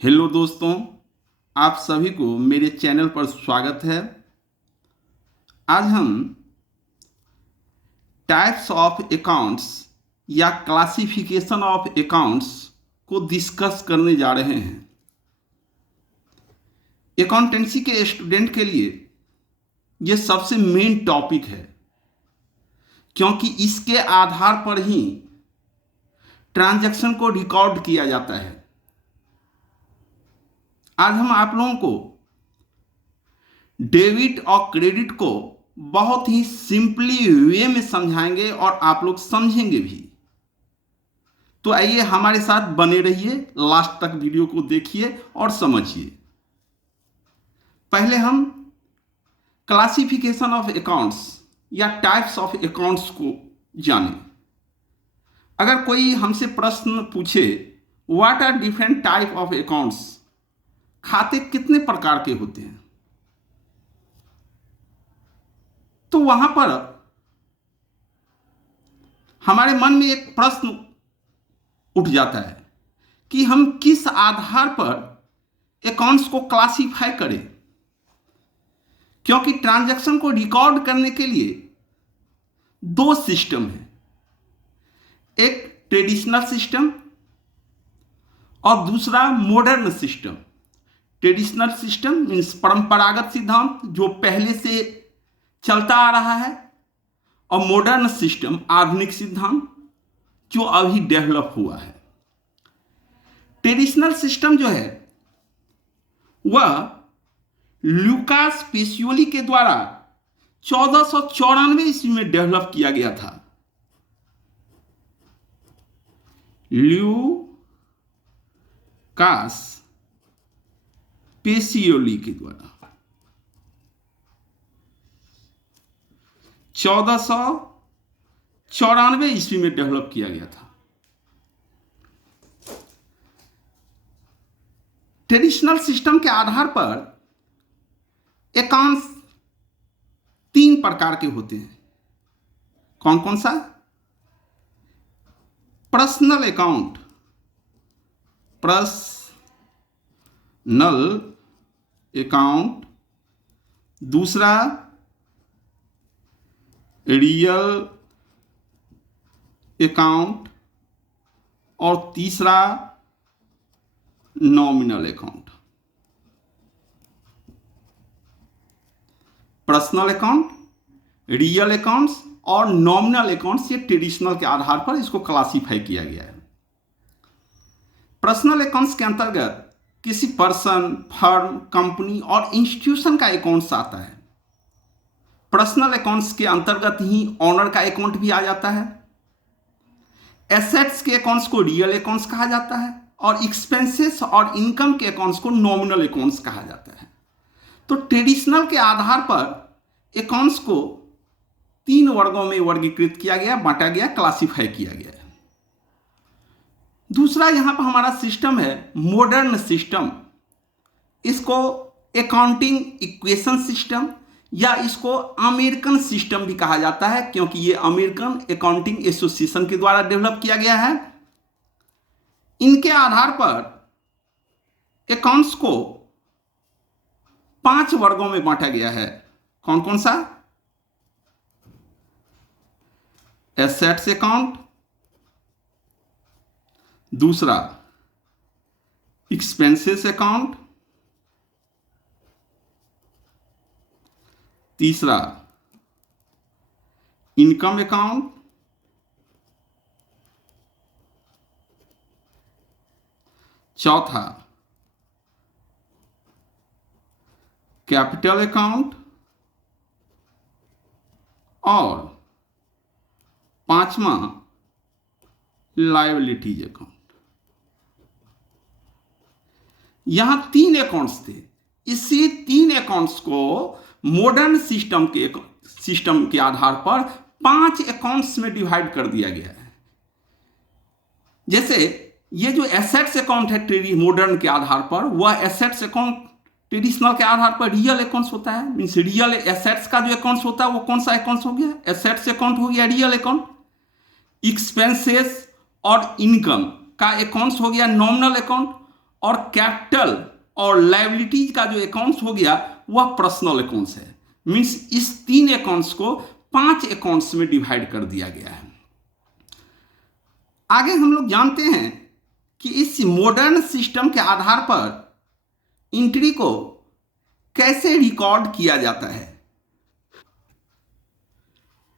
Hello दोस्तों, आप सभी को मेरे चैनल पर स्वागत है। आज हम टाइप्स ऑफ अकाउंट्स या क्लासिफिकेशन ऑफ अकाउंट्स को डिस्कस करने जा रहे हैं। अकाउंटेंसी के स्टूडेंट के लिए यह सबसे मेन टॉपिक है, क्योंकि इसके आधार पर ही ट्रांजैक्शन को रिकॉर्ड किया जाता है। आज हम आप लोगों को डेबिट और क्रेडिट को बहुत ही सिंपली वे में समझाएंगे और आप लोग समझेंगे भी। तो आइए हमारे साथ बने रहिए, लास्ट तक वीडियो को देखिए और समझिए। पहले हम क्लासिफिकेशन ऑफ अकाउंट्स या टाइप्स ऑफ अकाउंट्स को जानें। अगर कोई हमसे प्रश्न पूछे what are different type of accounts, खाते कितने प्रकार के होते हैं, तो वहां पर हमारे मन में एक प्रश्न उठ जाता है कि हम किस आधार पर अकाउंट्स को क्लासिफाई करें। क्योंकि ट्रांजैक्शन को रिकॉर्ड करने के लिए दो सिस्टम है, एक ट्रेडिशनल सिस्टम और दूसरा modern system. Traditional system means परंपरागत सिद्धांत जो पहले से चलता आ रहा है, और मॉडर्न सिस्टम आधुनिक सिद्धांत जो अभी डेवलप हुआ है। ट्रेडिशनल सिस्टम जो है वह लुकास पेसियोली के द्वारा 1494 ईस्वी में डेवलप किया गया था। लुकास पेसियोली के द्वारा 1494 ईस्वी में डेवलप किया गया था। ट्रेडिशनल सिस्टम के आधार पर अकाउंट्स तीन प्रकार के होते हैं। कौन कौन सा? पर्सनल अकाउंट, पर्सनल अकाउंट, दूसरा रियल अकाउंट और तीसरा nominal account. Personal account, real accounts और नॉमिनल अकाउंट्स, ये ट्रेडिशनल के आधार पर इसको क्लासिफाई किया गया है। पर्सनल अकाउंट्स के अंतर्गत किसी पर्सन, फर्म, कंपनी और इंस्टीट्यूशन का अकाउंट्स आता है। पर्सनल अकाउंट्स के अंतर्गत ही ऑनर का अकाउंट भी आ जाता है। एसेट्स के अकाउंट्स को रियल अकाउंट्स कहा जाता है और एक्सपेंसेस और इनकम के अकाउंट्स को नॉमिनल अकाउंट्स कहा जाता है। तो ट्रेडिशनल के आधार पर अकाउंट्स को तीन वर्गों में वर्गीकृत किया गया, बांटा गया, क्लासिफाई किया गया। दूसरा यहां पर हमारा सिस्टम है मॉडर्न सिस्टम। इसको अकाउंटिंग इक्वेशन सिस्टम या इसको अमेरिकन सिस्टम भी कहा जाता है, क्योंकि ये अमेरिकन अकाउंटिंग एसोसिएशन के द्वारा डेवलप किया गया है। इनके आधार पर अकाउंट्स को 5 वर्गों में बांटा गया है। कौन कौन सा? एसेट्स अकाउंट, दूसरा एक्सपेंसेस अकाउंट, तीसरा इनकम अकाउंट, चौथा कैपिटल अकाउंट और पांचवा लायबिलिटीज अकाउंट। यहां 3 अकाउंट्स थे। इसी 3 अकाउंट्स को मॉडर्न सिस्टम के आधार पर 5 अकाउंट्स में डिवाइड कर दिया गया है। जैसे ये जो एसेट्स अकाउंट है मॉडर्न के आधार पर, वह एसेट्स अकाउंट ट्रेडिशनल के आधार पर रियल अकाउंट्स होता है। मीन्स रियल एसेट्स का जो अकाउंट्स होता है वो कौन सा अकाउंट्स हो गया? एसेट्स अकाउंट हो गया रियल अकाउंट। एक्सपेंसेस और इनकम का अकाउंट्स हो गया नॉमिनल अकाउंट, और कैपिटल और लायबिलिटीज का जो अकाउंट्स हो गया वह पर्सनल अकाउंट्स है। मीन्स इस 3 अकाउंट्स को 5 अकाउंट्स में डिवाइड कर दिया गया है। आगे हम लोग जानते हैं कि इस मॉडर्न सिस्टम के आधार पर एंट्री को कैसे रिकॉर्ड किया जाता है।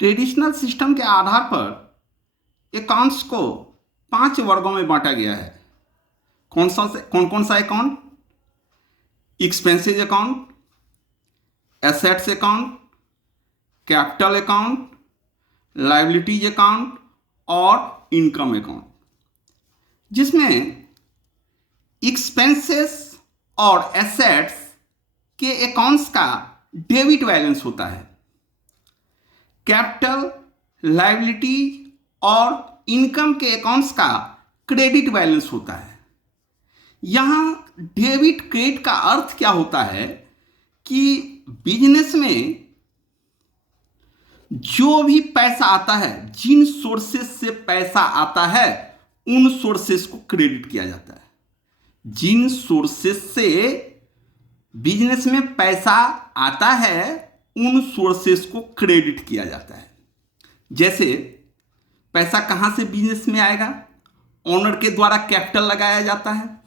ट्रेडिशनल सिस्टम के आधार पर अकाउंट्स को 5 वर्गों में बांटा गया है। कौन कौन सा account? Expenses account, assets account, capital account, liabilities account और इनकम अकाउंट, जिसमें एक्सपेंसेस और एसेट्स के अकाउंट्स का डेबिट बैलेंस होता है। कैपिटल, लायबिलिटी और इनकम के अकाउंट्स का क्रेडिट बैलेंस होता है। यहां डेबिट क्रेडिट का अर्थ क्या होता है कि बिजनेस में जो भी पैसा आता है, जिन सोर्सेस से पैसा आता है उन सोर्सेस को क्रेडिट किया जाता है। जिन सोर्सेस से बिजनेस में पैसा आता है उन सोर्सेस को क्रेडिट किया जाता है। जैसे पैसा कहां से बिजनेस में आएगा? ओनर के द्वारा कैपिटल लगाया जाता है,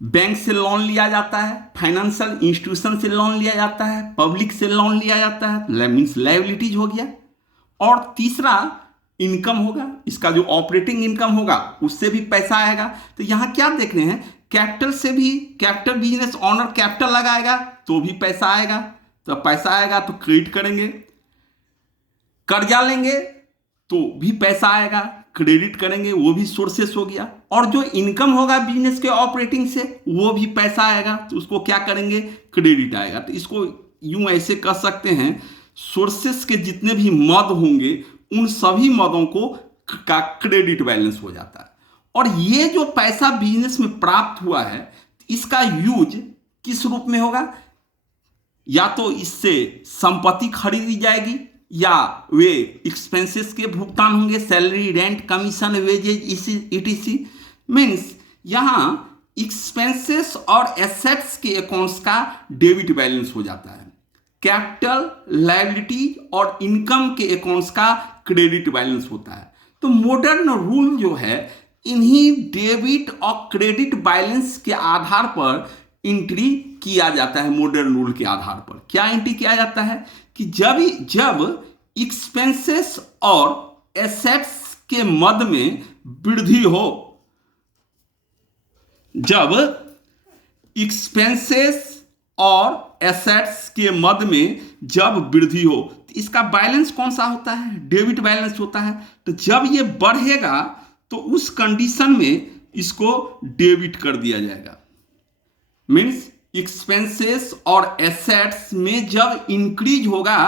बैंक से लोन लिया जाता है, फाइनेंशियल इंस्टीट्यूशन से लोन लिया जाता है, पब्लिक से लोन लिया जाता है, मीन्स लायबिलिटीज हो गया। और तीसरा इनकम होगा, इसका जो ऑपरेटिंग इनकम होगा उससे भी पैसा आएगा। तो यहां क्या देख रहे हैं, कैपिटल से भी, कैपिटल बिजनेस ओनर कैपिटल लगाएगा तो भी पैसा आएगा, तो पैसा आएगा तो क्रेडिट करेंगे। कर्जा लेंगे तो भी पैसा आएगा, क्रेडिट करेंगे, वो भी सोर्सेस हो गया। और जो इनकम होगा बिजनेस के ऑपरेटिंग से वो भी पैसा आएगा, तो उसको क्या करेंगे? क्रेडिट आएगा। तो इसको यूं ऐसे कह सकते हैं, सोर्सेस के जितने भी मद होंगे उन सभी मदों को का क्रेडिट बैलेंस हो जाता है। और ये जो पैसा बिजनेस में प्राप्त हुआ है इसका यूज किस रूप में होगा? या तो इससे संपत्ति खरीदी जाएगी, या वे एक्सपेंसेस के भुगतान होंगे, salary, rent, commission, wages, etc. Means यहां एक्सपेंसेस और एसेट्स के अकाउंट्स का डेबिट बैलेंस हो जाता है। कैपिटल, लायबिलिटी और इनकम के अकाउंट्स का क्रेडिट बैलेंस होता है। तो मॉडर्न रूल जो है इन्हीं डेबिट और क्रेडिट बैलेंस के आधार पर एंट्री किया जाता है। मॉडर्न रूल के आधार पर क्या एंट्री किया जाता है कि जब एक्सपेंसेस और एसेट्स के मद में वृद्धि हो, जब एक्सपेंसेस और एसेट्स के मद में जब वृद्धि हो, तो इसका बैलेंस कौन सा होता है? डेबिट बैलेंस होता है। तो जब ये बढ़ेगा तो उस कंडीशन में इसको डेबिट कर दिया जाएगा। मीन्स एक्सपेंसेस और एसेट्स में जब इंक्रीज होगा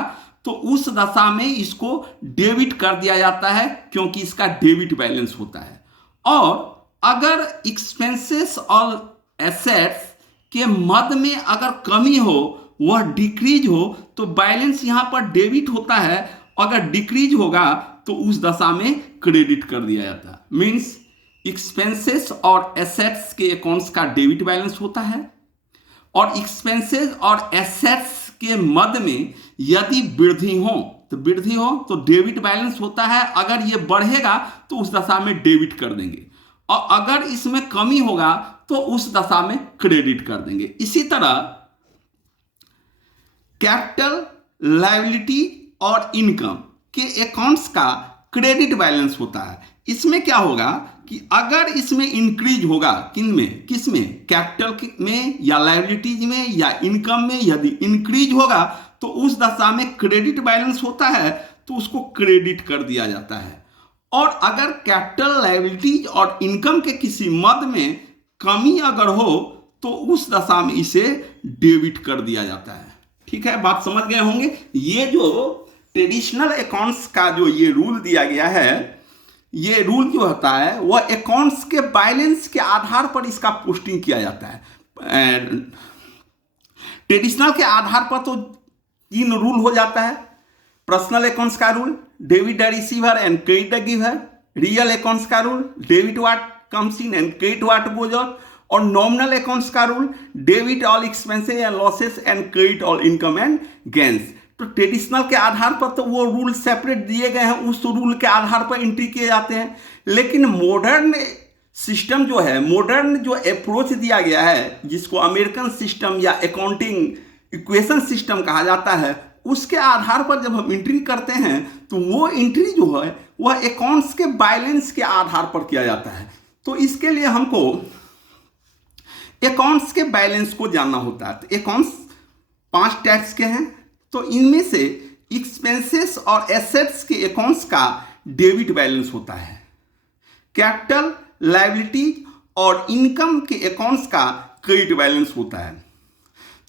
तो उस दशा में इसको डेबिट कर दिया जाता है, क्योंकि इसका डेबिट बैलेंस होता है। और अगर एक्सपेंसेस और एसेट्स के मद में अगर कमी हो, वह डिक्रीज हो, तो बैलेंस यहां पर डेबिट होता है। अगर डिक्रीज होगा तो उस दशा में क्रेडिट कर दिया जाता है। मीन्स एक्सपेंसेस और एसेट्स के अकाउंट्स का डेबिट बैलेंस होता है, और एक्सपेंसेस और एसेट्स के मद में यदि वृद्धि हो तो डेबिट बैलेंस होता है। अगर ये बढ़ेगा तो उस दशा में डेबिट कर देंगे, और अगर इसमें कमी होगा तो उस दशा में क्रेडिट कर देंगे। इसी तरह कैपिटल, लायबिलिटी और इनकम के अकाउंट्स का क्रेडिट बैलेंस होता है। इसमें क्या होगा कि अगर इसमें इंक्रीज होगा, किसमें? कैपिटल में या लायबिलिटीज में या इनकम में, यदि इंक्रीज होगा तो उस दशा में क्रेडिट बैलेंस होता है, तो उसको क्रेडिट कर दिया जाता है। और अगर कैपिटल, लायबिलिटीज और इनकम के किसी मद में कमी अगर हो तो उस दशा में इसे डेबिट कर दिया जाता है। ठीक है, बात समझ गए होंगे। ये जो ट्रेडिशनल अकाउंट्स का जो ये रूल दिया गया है, ये रूल जो होता है वह अकाउंट्स के बैलेंस के आधार पर इसका पोस्टिंग किया जाता है। ट्रेडिशनल के आधार पर तो 3 रूल हो जाता है। पर्सनल अकाउंट्स का rule, debit the receiver and credit the giver. Real accounts का rule, debit what comes in and credit what goes out. और नॉमिनल अकाउंट्स का rule debit all expenses and losses and credit all income and gains. तो traditional के आधार पर तो वो rule separate दिए गए हैं, उस रूल के आधार पर एंट्री किए जाते हैं। लेकिन मॉडर्न सिस्टम जो है, मॉडर्न जो अप्रोच दिया गया है, जिसको अमेरिकन सिस्टम या अकाउंटिंग इक्वेशन सिस्टम कहा जाता है, उसके आधार पर जब हम एंट्री करते हैं तो वो एंट्री जो है वह अकाउंट्स के बैलेंस के आधार पर किया जाता है। तो इसके लिए हमको अकाउंट्स के बैलेंस को जानना होता है। तो अकाउंट्स 5 टाइप्स के हैं। तो इनमें से एक्सपेंसेस और एसेट्स के अकाउंट्स का डेबिट बैलेंस होता है, कैपिटल लायबिलिटी और इनकम के अकाउंट्स का क्रेडिट बैलेंस होता है।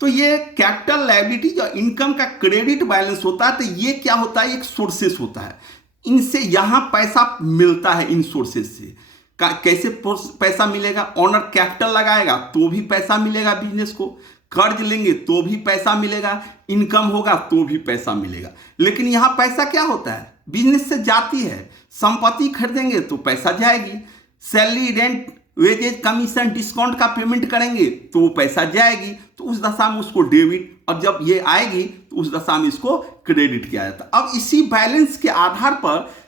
तो ये कैपिटल लायबिलिटी और इनकम का क्रेडिट बैलेंस होता है। तो ये क्या होता है, एक सोर्सेस होता है, इनसे यहाँ पैसा मिलता है। इन सोर्सेस से कैसे पैसा मिलेगा, ऑनर कैपिटल लगाएगा तो भी पैसा मिलेगा बिजनेस को, कर्ज लेंगे तो भी पैसा मिलेगा, इनकम होगा तो भी पैसा मिलेगा। लेकिन यहाँ पैसा क्या होता है, बिजनेस से जाती है। संपत्ति खरीदेंगे तो पैसा जाएगी, salary rent wages commission discount का पेमेंट करेंगे तो वो पैसा जाएगी। तो उस दशा में उसको डेबिट, और जब ये आएगी तो उस दशा में इसको क्रेडिट किया जाता है। अब इसी बैलेंस के आधार पर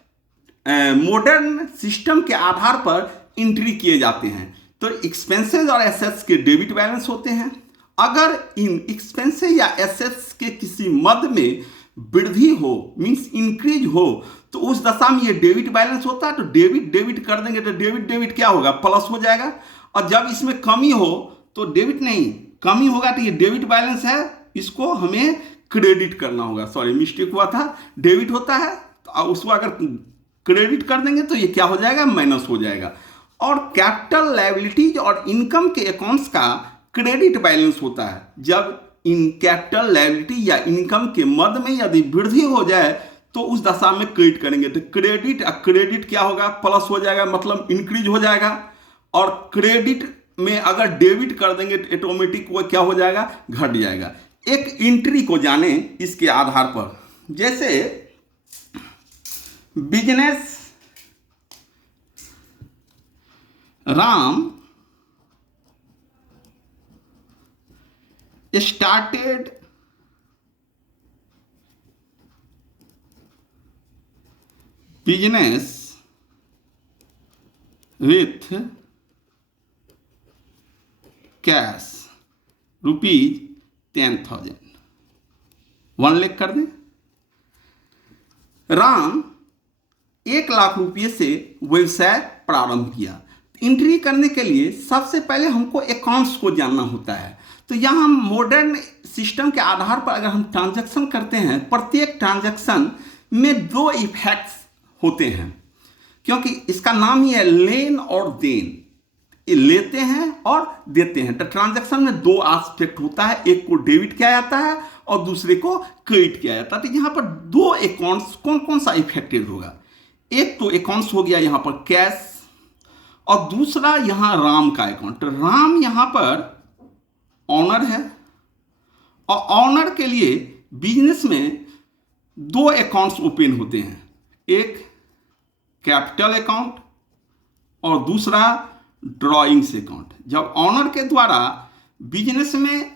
मॉडर्न सिस्टम के आधार पर एंट्री किए जाते हैं। तो एक्सपेंसेस और एसेट्स के डेबिट बैलेंस होते हैं। अगर इन एक्सपेंसेस या एसेट्स के किसी मद में वृद्धि हो, मींस इंक्रीज हो, तो उस दशा में ये डेबिट बैलेंस होता है। तो डेबिट कर देंगे तो डेबिट क्या होगा, प्लस हो जाएगा। और जब इसमें कमी हो तो डेबिट नहीं, कमी होगा तो ये डेबिट बैलेंस है, इसको हमें क्रेडिट करना होगा। सॉरी मिस्टेक हुआ था, डेबिट होता है तो उसको अगर क्रेडिट कर देंगे तो ये क्या हो जाएगा, माइनस हो जाएगा। और कैपिटल लायबिलिटीज और इनकम के अकाउंट्स का क्रेडिट बैलेंस होता है। जब इन कैपिटल लायबिलिटी या इनकम के मद में यदि वृद्धि हो जाए तो उस दशा में क्रेडिट करेंगे। तो क्रेडिट क्या होगा, प्लस हो जाएगा, मतलब इंक्रीज हो जाएगा। और क्रेडिट में अगर डेबिट कर देंगे तो ऑटोमेटिक वो क्या हो जाएगा, घट जाएगा। एक एंट्री को जाने इसके आधार पर, जैसे business Ram started business with cash ₹10,000, 1 lakh कर दें। राम 1 लाख रुपये से व्यवसाय प्रारंभ किया। एंट्री करने के लिए सबसे पहले हमको अकाउंट्स को जानना होता है। तो यहाँ हम मॉडर्न सिस्टम के आधार पर अगर हम ट्रांजैक्शन करते हैं, प्रत्येक ट्रांजैक्शन में 2 इफेक्ट्स होते हैं, क्योंकि इसका नाम ही है लेन और देन, लेते हैं और देते हैं। तो ट्रांजैक्शन में 2 एस्पेक्ट होता है, एक को डेबिट किया जाता है और दूसरे को क्रेडिट किया जाता है। तो यहाँ पर 2 अकाउंट्स कौन कौन सा इफेक्टेड होगा, एक तो अकाउंट्स हो गया यहाँ पर कैश, और दूसरा यहाँ राम का अकाउंट। तो राम यहाँ पर ऑनर है, और ऑनर के लिए बिजनेस में 2 अकाउंट्स ओपन होते हैं, एक कैपिटल अकाउंट और दूसरा ड्रॉइंग्स अकाउंट। जब ऑनर के द्वारा बिजनेस में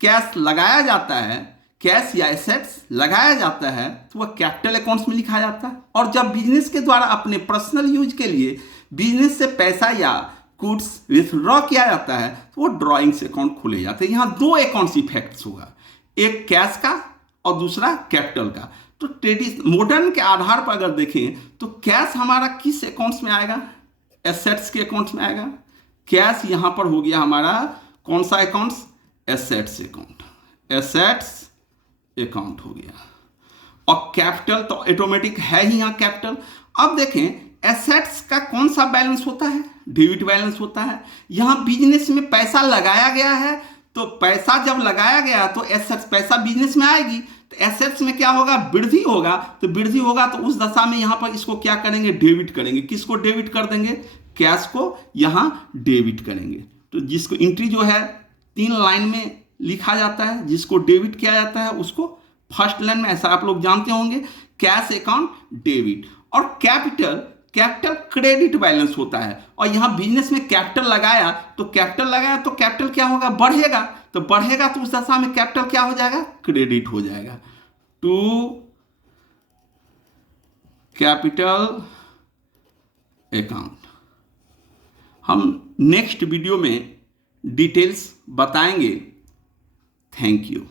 कैश लगाया जाता है, कैश या एसेट्स लगाया जाता है, तो वह कैपिटल अकाउंट्स में लिखा जाता है। और जब बिजनेस के द्वारा अपने पर्सनल यूज के लिए बिजनेस से पैसा या गुड्स विथड्रॉ किया जाता है तो वो ड्रॉइंग्स अकाउंट खोले जाते हैं। यहाँ 2 अकाउंट्स इफेक्ट्स होगा, एक कैश का और दूसरा कैपिटल का। तो मॉडर्न के आधार पर अगर देखें तो कैश हमारा किस अकाउंट्स में आएगा, एसेट्स के अकाउंट्स में आएगा। कैश यहाँ पर हो गया हमारा कौन सा accounts, assets account, assets account हो गया। और कैपिटल तो ऑटोमेटिक है ही यहाँ कैपिटल। अब देखें एसेट्स का कौन सा बैलेंस होता है, डेबिट बैलेंस होता है। यहाँ बिजनेस में पैसा लगाया गया है, तो पैसा जब लगाया गया तो एसेट्स, पैसा बिजनेस में आएगी तो एसेट्स में क्या होगा, वृद्धि होगा। तो वृद्धि होगा तो उस दशा में यहाँ पर इसको क्या करेंगे, डेबिट करेंगे। किसको डेबिट कर देंगे, कैश को यहाँ डेबिट करेंगे। तो जिसको एंट्री जो है 3 लाइन में लिखा जाता है, जिसको डेबिट किया जाता है उसको फर्स्ट लाइन में, ऐसा आप लोग जानते होंगे, कैश अकाउंट डेबिट। और कैपिटल कैपिटल क्रेडिट बैलेंस होता है, और यहां बिजनेस में कैपिटल लगाया तो कैपिटल क्या होगा, बढ़ेगा, तो बढ़ेगा तो उस दशा में कैपिटल क्या हो जाएगा, क्रेडिट हो जाएगा। टू कैपिटल अकाउंट हम नेक्स्ट वीडियो में डिटेल्स बताएंगे। Thank you.